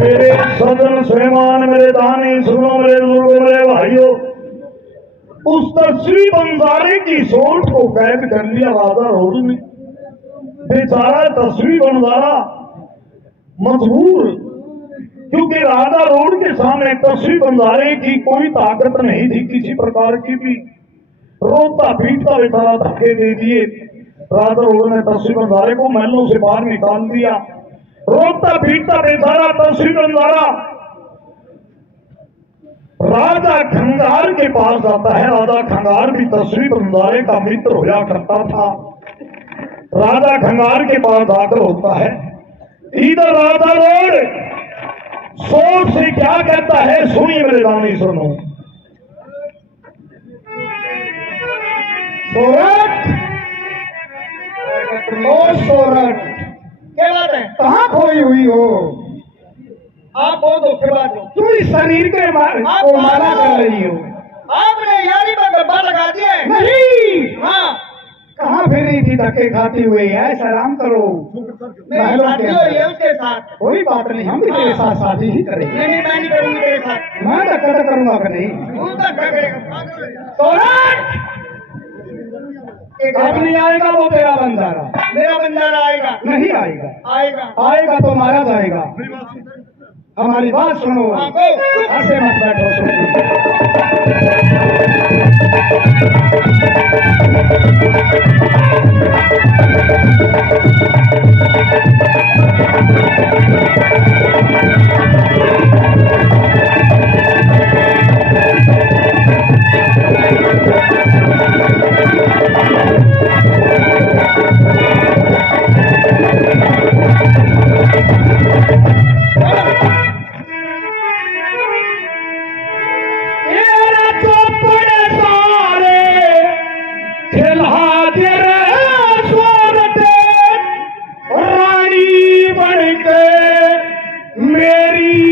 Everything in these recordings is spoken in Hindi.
मेरे सदन स्वयमान, मेरे दानी सुनो, मेरे बुजुर्गों, मेरे भाइयों, उस तस्वीर बंजारे की सोच को कैद कर लिया राधा रोड ने। बेचारा तस्वीर बंजारा मजबूर, क्योंकि राधा रोड के सामने तस्वीर बंजारे की कोई ताकत नहीं थी किसी प्रकार की भी। रोता पीटता बेचारा धक्के दे दिए। राधा रोड ने तस्वीर बंजारे को महलों से बाहर निकाल दिया। रोता पीटता बेचारा तस्वीर बंजारा राजा खंगार के पास आता है। राजा खंगार भी तस्वीर बंजारे का मित्र होया करता था। राजा खंगार के पास आकर होता है, इधर राधा रोड सोच से क्या कहता है, सुनिए मेरे दानी सुनो। सोरठ, सोरठ क्या बात है? कहाँ खोई हुई हो? आप बहुत धोखेबाज हो। तुम इस शरीर के को मारा कर रही हो। आपने यारी पर डब्बा लगा दिया है। नहीं, हाँ, कहाँ फिरी थी धक्के खाती हुई? ऐसा आराम करो। मेरी शादी हो रही है उसके साथ। कोई बात नहीं, हम भी तेरे साथ शादी ही करेंगे। नहीं, मैं नहीं करूंगी तेरे साथ। मैं धक्का करूंगा कि नहीं? तू धक्का करेगा। सोरठ, अब नहीं आएगा वो तेरा बंजारा। मेरा बंजारा आएगा। नहीं आएगा। आएगा। आएगा तो मारा जाएगा। हमारी बात सुनो। हाँ, गो। ऐसे मत बैठो, सुनो। मेरी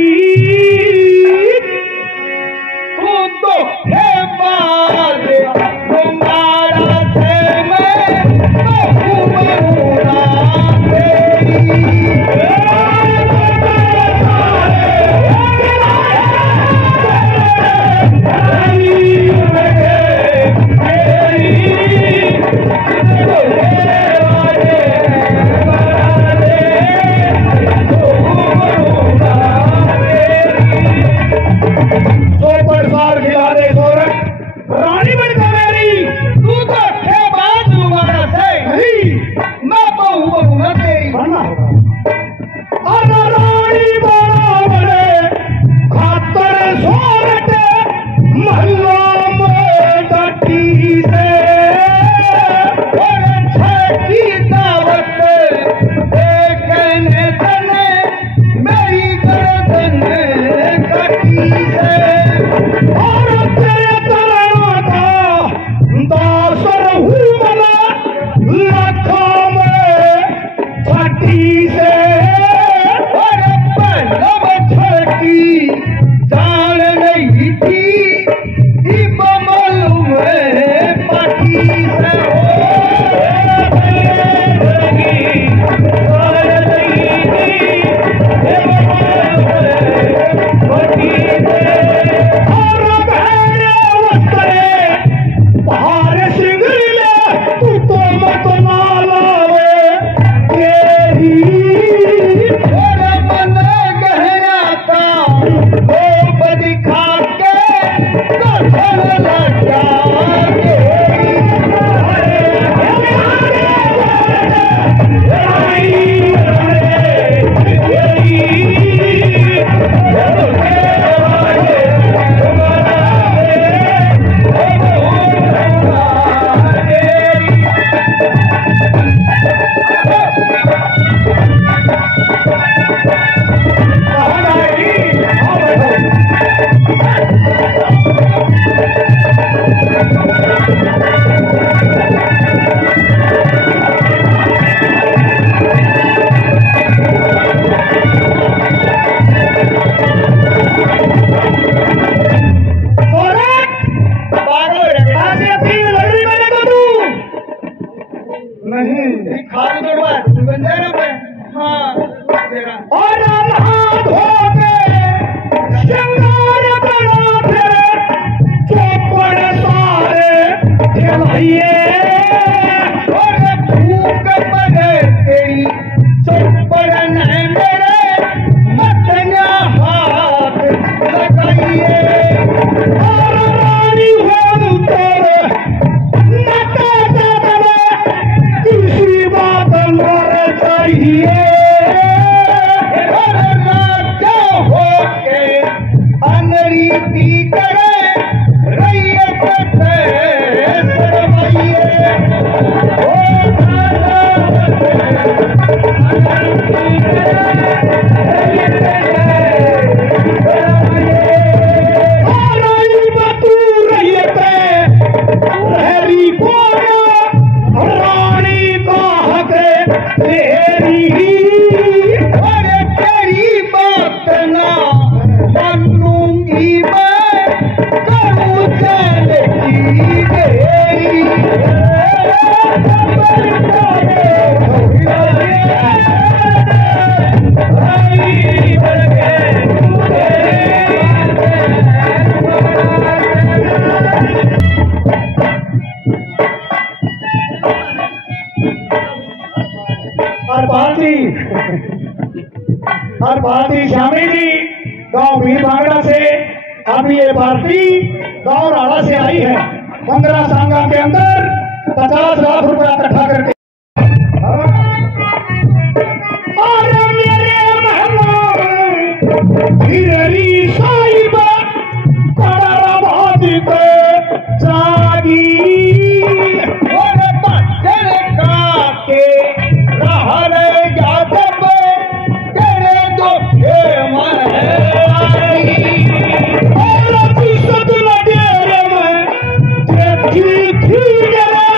श्रीमती श्यामी जी गांव भीड़ भांगड़ा से। अब ये पार्टी गांव राड़ा से आई है। 15 सांगा के अंदर 50 लाख रुपया इकट्ठा करके। अरे मेरे मेहमान गिररी साहिब कराबाद के जागी और तेरे काके रहले जादब तेरे दो ये महरानी और किसद लगे में देखी थी रे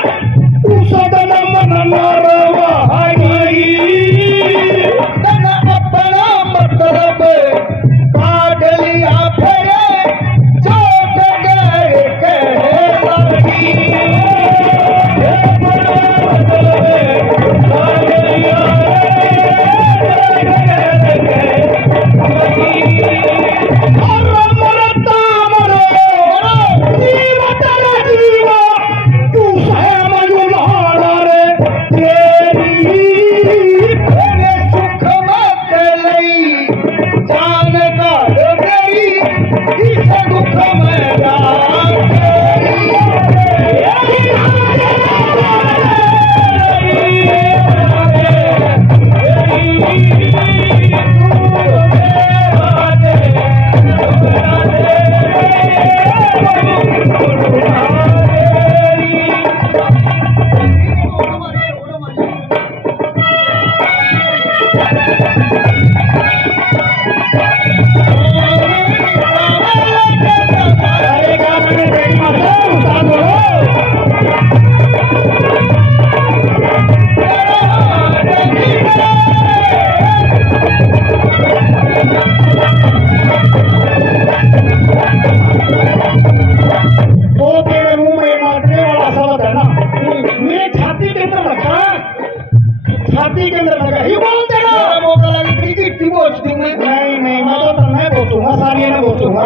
उसद मन नरवाई तना अपना मतलब काट लिया फिरे चोट गए कहलानी और मरता मरो जीवत रे जीवा तू है मजुलाड़ा रे तेरी तेरे सुख मत लई जान का गई इस दुख में रात अरे क्या मैंने बेटी माता उतार दो। तो तेरे मुंह में मारने वाला शब्द है ना, मेरे छाती के अंदर लगा, छाती के अंदर लगा ही बोल देना। मौका लगी क्रिकेट की बोझ दूं मैं नहीं नहीं, मैं तो नहीं बोलूंगा, सारी नहीं बोलूंगा।